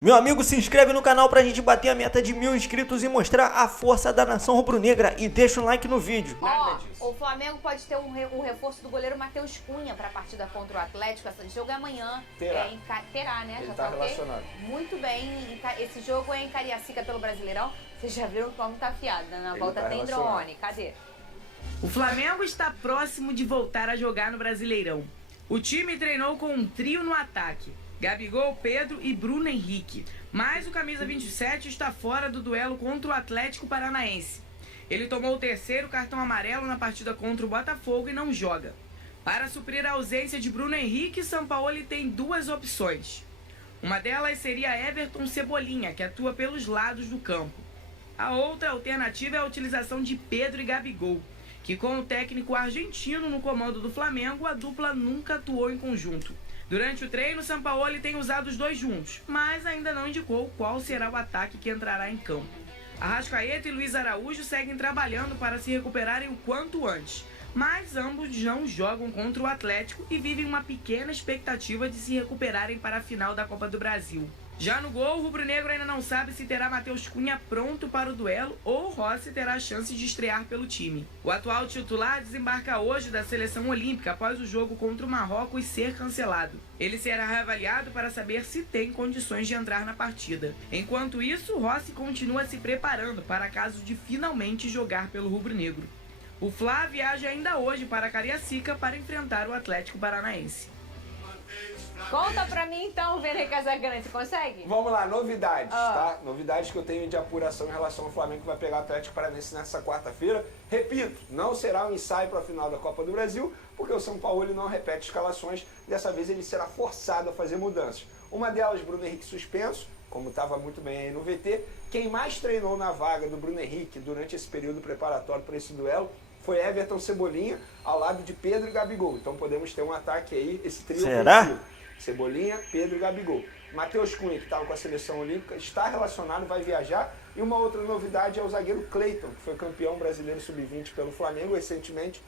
Meu amigo, se inscreve no canal pra gente bater a meta de 1000 inscritos e mostrar a força da nação rubro-negra. E deixa um like no vídeo. O Flamengo pode ter um reforço do goleiro Matheus Cunha para a partida contra o Atlético. Esse jogo é amanhã. Terá, né? Ele já tá ok? relacionado. Muito bem. Esse jogo é em Cariacica pelo Brasileirão. Vocês já viram como tá afiado, né? Na Ele volta tá tem relacionado. drone. Cadê? O Flamengo está próximo de voltar a jogar no Brasileirão. O time treinou com um trio no ataque: Gabigol, Pedro e Bruno Henrique. Mas o camisa 27 está fora do duelo contra o Atlético Paranaense. Ele tomou o terceiro cartão amarelo na partida contra o Botafogo e não joga. Para suprir a ausência de Bruno Henrique, Sampaoli tem duas opções. Uma delas seria Everton Cebolinha, que atua pelos lados do campo. A outra alternativa é a utilização de Pedro e Gabigol, que com o técnico argentino no comando do Flamengo, a dupla nunca atuou em conjunto. Durante o treino, Sampaoli tem usado os dois juntos, mas ainda não indicou qual será o ataque que entrará em campo. Arrascaeta e Luiz Araújo seguem trabalhando para se recuperarem o quanto antes, mas ambos não jogam contra o Atlético e vivem uma pequena expectativa de se recuperarem para a final da Copa do Brasil. Já no gol, o rubro-negro ainda não sabe se terá Matheus Cunha pronto para o duelo ou Rossi terá a chance de estrear pelo time. O atual titular desembarca hoje da seleção olímpica após o jogo contra o Marrocos ser cancelado. Ele será reavaliado para saber se tem condições de entrar na partida. Enquanto isso, Rossi continua se preparando para caso de finalmente jogar pelo rubro-negro. O Fla viaja ainda hoje para Cariacica para enfrentar o Atlético Paranaense. Conta pra mim então, Vene Casagrande. Você consegue? Vamos lá, novidades, tá? Novidades que eu tenho de apuração em relação ao Flamengo que vai pegar o Atlético Paranaense nessa quarta-feira. Repito, não será um ensaio para a final da Copa do Brasil, porque o Sampaoli não repete escalações. Dessa vez ele será forçado a fazer mudanças. Uma delas, Bruno Henrique suspenso, como estava muito bem aí no VT. Quem mais treinou na vaga do Bruno Henrique durante esse período preparatório para esse duelo foi Everton Cebolinha, ao lado de Pedro e Gabigol. Então podemos ter um ataque aí, esse trio Será? ofensivo. Cebolinha, Pedro e Gabigol. Matheus Cunha, que estava com a seleção olímpica, está relacionado, vai viajar. E uma outra novidade é o zagueiro Cleiton, que foi campeão brasileiro sub-20 pelo Flamengo recentemente.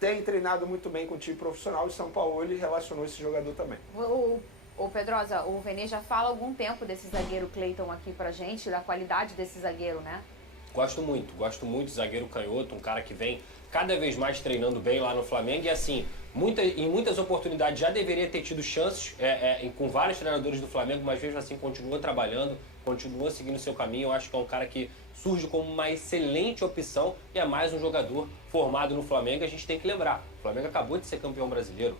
Tem treinado muito bem com o time profissional e São Paulo relacionou esse jogador também. O Pedrosa, o Vene já fala há algum tempo desse zagueiro Cleiton aqui pra gente, da qualidade desse zagueiro, né? Gosto muito do zagueiro canhoto, um cara que vem cada vez mais treinando bem lá no Flamengo e assim, em muitas oportunidades já deveria ter tido chances com vários treinadores do Flamengo, mas mesmo assim continua trabalhando, continua seguindo seu caminho. Eu acho que é um cara que surge como uma excelente opção e é mais um jogador formado no Flamengo. A gente tem que lembrar, o Flamengo acabou de ser campeão brasileiro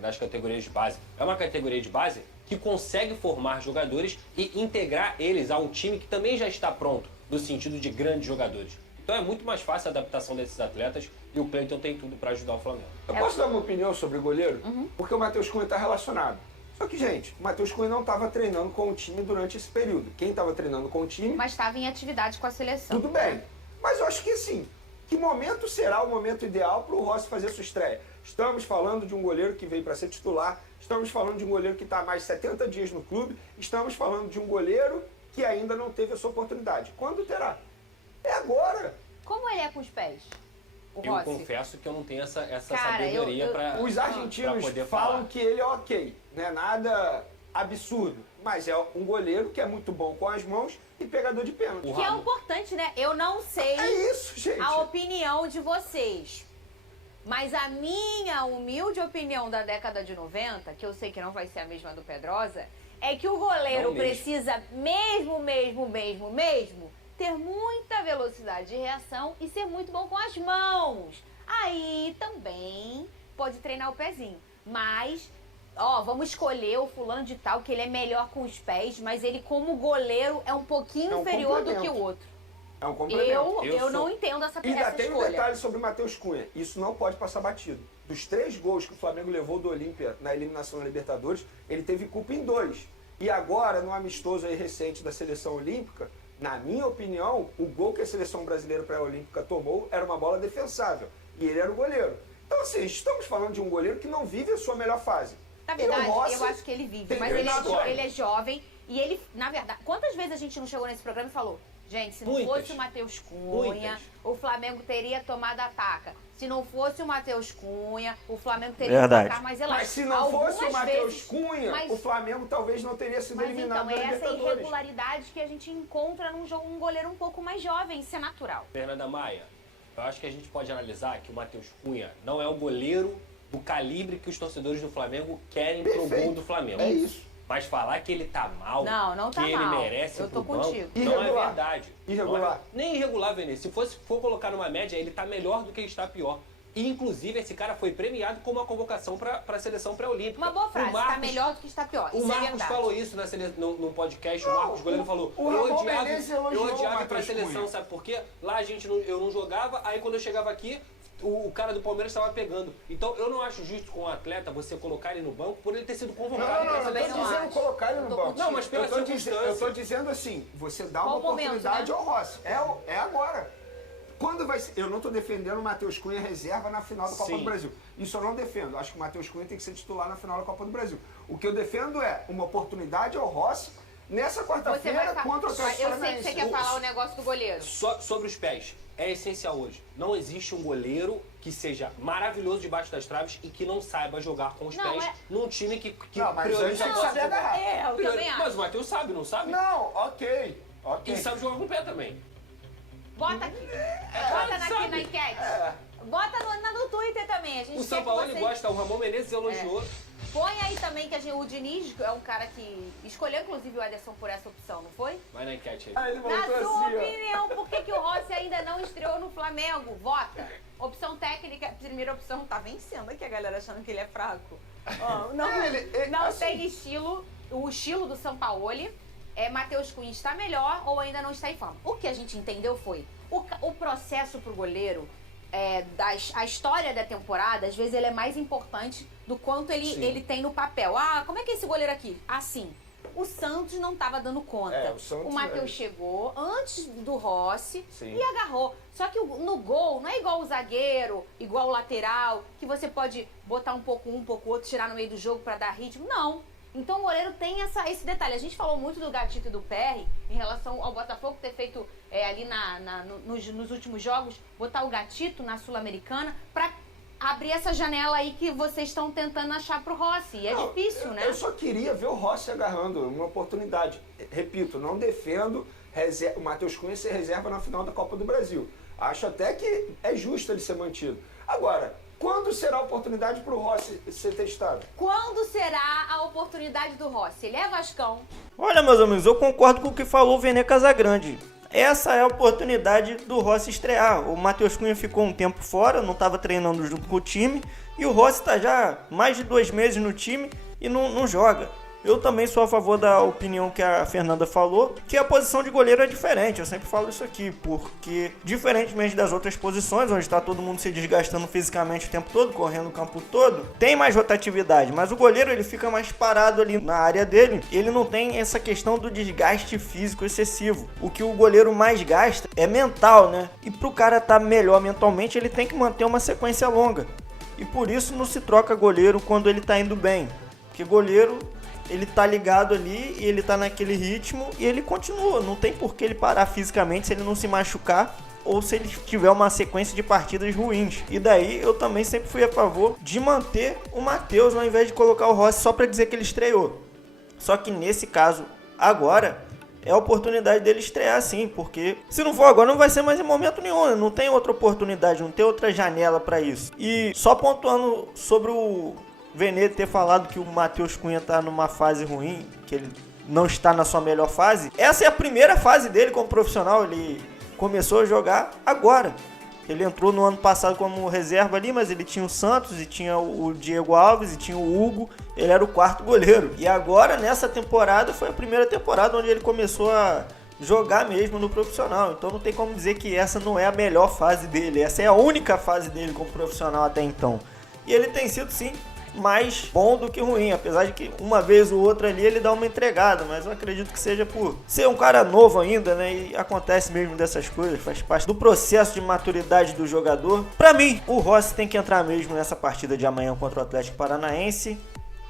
nas categorias de base. É uma categoria de base que consegue formar jogadores e integrar eles a um time que também já está pronto, no sentido de grandes jogadores. Então é muito mais fácil a adaptação desses atletas e o Cleiton tem tudo para ajudar o Flamengo. Eu posso dar uma opinião sobre o goleiro? Porque o Matheus Cunha está relacionado. Só que, gente, o Matheus Cunha não estava treinando com o time durante esse período. Quem estava treinando com o time... Mas estava em atividade com a seleção. Tudo bem. Mas eu acho que, assim, que momento será o momento ideal para o Rossi fazer sua estreia? Estamos falando de um goleiro que veio para ser titular, estamos falando de um goleiro que está há mais de 70 dias no clube, estamos falando de um goleiro que ainda não teve a sua oportunidade. Quando terá? É agora. Como ele é com os pés? O Eu Rossi? confesso que eu não tenho essa Cara, sabedoria para Os argentinos poder falam falar. que ele é ok, não é nada absurdo, mas é um goleiro que é muito bom com as mãos e pegador de pênalti. Que é importante, né? Eu não sei É isso, gente. a opinião de vocês, mas a minha humilde opinião da década de 90, que eu sei que não vai ser a mesma do Pedrosa, é que o goleiro Não mesmo. precisa mesmo ter muita velocidade de reação e ser muito bom com as mãos. Aí também pode treinar o pezinho. Mas, vamos escolher o fulano de tal, que ele é melhor com os pés, mas ele como goleiro é um pouquinho É um inferior do que complemento. o outro. É um complemento. Eu não entendo essa E ainda tem um escolha. detalhe sobre o Matheus Cunha. Isso não pode passar batido. Dos 3 gols que o Flamengo levou do Olímpia na eliminação da Libertadores, ele teve culpa em 2. E agora, no amistoso aí recente da seleção olímpica, na minha opinião, o gol que a seleção brasileira pré-olímpica tomou era uma bola defensável. E ele era o goleiro. Então, assim, estamos falando de um goleiro que não vive a sua melhor fase. Na E o verdade, Rossi eu acho que ele vive, tem mas ele treinador. é jovem e ele, na verdade, quantas vezes a gente não chegou nesse programa e falou, Gente, se não Muitas. fosse o Matheus Cunha, Muitas. o Flamengo teria tomado ataca. Se não fosse o Matheus Cunha, o Flamengo teria Verdade. que ficar mais elástico. Mas se não fosse o Algumas Matheus vezes- Cunha, mas- o Flamengo talvez não teria sido Mas eliminado então, da é essa Libertadores. irregularidade que a gente encontra num jogo, um goleiro um pouco mais jovem, isso é natural. Fernanda Maia, eu acho que a gente pode analisar que o Matheus Cunha não é o goleiro do calibre que os torcedores do Flamengo querem pro Perfeito. gol do Flamengo. É isso. Mas falar que ele tá mal, Não tá que ele mal. merece Eu tô pro banco, contigo. não é Irregular. verdade. Irregular. Não é- nem irregular, Vene. Se for colocar numa média, ele tá melhor do que está pior. E, inclusive, esse cara foi premiado com uma convocação para a seleção pré-olímpica. Uma boa frase, O Marcos- tá melhor do que está pior. O Isso é Marcos verdade. falou isso no podcast, Não, o Marcos Goleiro o- falou, o eu Ramon odiava, Menezes elogiou eu odiava o ir pra Matheus seleção, Cunha. sabe por quê? Lá eu não jogava, aí quando eu chegava aqui, o cara do Palmeiras estava pegando. Então eu não acho justo com o atleta você colocar ele no banco por ele ter sido convocado. Não, pra eu também tô não dizendo acho. colocar ele Eu no tô banco. contigo. Não, mas pela eu tô circunstância. dizendo assim, você dá Qual uma momento, oportunidade né? ao Rossi. É agora. Quando vai ser? Eu não tô defendendo o Matheus Cunha reserva na final da Copa Sim. do Brasil. Isso eu não defendo. Acho que o Matheus Cunha tem que ser titular na final da Copa do Brasil. O que eu defendo é uma oportunidade ao Rossi nessa Você quarta-feira vai contra o Atlético Eu sei que você Paranaense. quer falar o negócio do goleiro. Só sobre os pés, é essencial hoje. Não existe um goleiro que seja maravilhoso debaixo das traves e que não saiba jogar com os Não, pés é- num time que Não, mas antes prioriza tem a que posse saber de bola. agarrar. É, eu também acho. Mas o Matheus sabe, não sabe? Não, ok. E sabe jogar com o pé também. Bota aqui. claro Bota que aqui sabe. na enquete. Bota no Twitter também. A gente O quer São que Paulo vocês... gosta, o Ramon Menezes elogiou. Põe aí também que o Diniz é um cara que escolheu, inclusive, o Ederson por essa opção, não foi? Vai na enquete aí. Aí ele Na voltou sua assim, ó. opinião, por que o Rossi ainda não estreou no Flamengo? Vota. Opção técnica, primeira opção, tá vencendo aqui a galera achando que ele é fraco. Ó, não não assim- tem estilo, o estilo do Sampaoli. Matheus Cunha está melhor ou ainda não está em forma. O que a gente entendeu foi o processo pro goleiro, a história da temporada, às vezes ele é mais importante do quanto ele tem no papel. Ah, como é que é esse goleiro aqui? Assim, o Santos não estava dando conta. O Santos Matheus chegou antes do Rossi Sim. e agarrou. Só que no gol, não é igual o zagueiro, igual o lateral, que você pode botar um pouco outro, tirar no meio do jogo para dar ritmo. Não. Então o goleiro tem esse detalhe. A gente falou muito do Gatito e do PR em relação ao Botafogo ter feito ali nos últimos jogos, botar o Gatito na Sul-Americana para abrir essa janela aí que vocês estão tentando achar pro Rossi. E é Não, difícil, né? Eu só queria ver o Rossi agarrando uma oportunidade. Repito, não defendo o Matheus Cunha ser reserva na final da Copa do Brasil. Acho até que é justo ele ser mantido. Agora, quando será a oportunidade para o Rossi ser testado? Quando será a oportunidade do Rossi? Ele é Vascão. Olha, meus amigos, eu concordo com o que falou o Vene Casagrande. Essa é a oportunidade do Rossi estrear. O Matheus Cunha ficou um tempo fora, não estava treinando junto com o time. E o Rossi está já mais de 2 meses no time e não joga. Eu também sou a favor da opinião que a Fernanda falou, que a posição de goleiro é diferente. Eu sempre falo isso aqui, porque diferentemente das outras posições, onde está todo mundo se desgastando fisicamente o tempo todo, correndo o campo todo, tem mais rotatividade, mas o goleiro ele fica mais parado ali na área dele, ele não tem essa questão do desgaste físico excessivo. O que o goleiro mais gasta é mental, né? E pro cara estar melhor mentalmente, ele tem que manter uma sequência longa. E por isso não se troca goleiro quando ele tá indo bem, porque goleiro ele tá ligado ali e ele tá naquele ritmo e ele continua. Não tem por que ele parar fisicamente se ele não se machucar ou se ele tiver uma sequência de partidas ruins. E daí eu também sempre fui a favor de manter o Matheus ao invés de colocar o Rossi só para dizer que ele estreou. Só que nesse caso, agora, é a oportunidade dele estrear sim, porque se não for agora não vai ser mais em momento nenhum, não tem outra oportunidade, não tem outra janela para isso. E só pontuando sobre o Vene ter falado que o Matheus Cunha tá numa fase ruim, que ele não está na sua melhor fase. Essa é a primeira fase dele como profissional, ele começou a jogar agora. Ele entrou no ano passado como reserva ali, mas ele tinha o Santos e tinha o Diego Alves e tinha o Hugo, ele era o 4º goleiro. E agora, nessa temporada, foi a primeira temporada onde ele começou a jogar mesmo no profissional. Então não tem como dizer que essa não é a melhor fase dele, essa é a única fase dele como profissional até então. E ele tem sido sim mais bom do que ruim, apesar de que uma vez ou outra ali ele dá uma entregada, mas eu acredito que seja por ser um cara novo ainda, né, e acontece mesmo dessas coisas, faz parte do processo de maturidade do jogador. Pra mim, o Rossi tem que entrar mesmo nessa partida de amanhã contra o Atlético Paranaense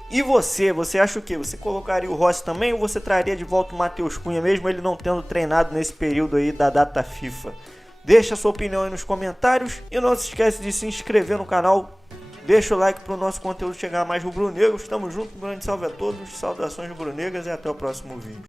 E você acha o quê? Você colocaria o Rossi também ou você traria de volta o Matheus Cunha, mesmo ele não tendo treinado nesse período aí da data FIFA? Deixa a sua opinião aí nos comentários e não se esquece de se inscrever no canal. Deixa o like para o nosso conteúdo chegar a mais rubro-negros. Tamo junto, um grande salve a todos, saudações rubro-negras e até o próximo vídeo.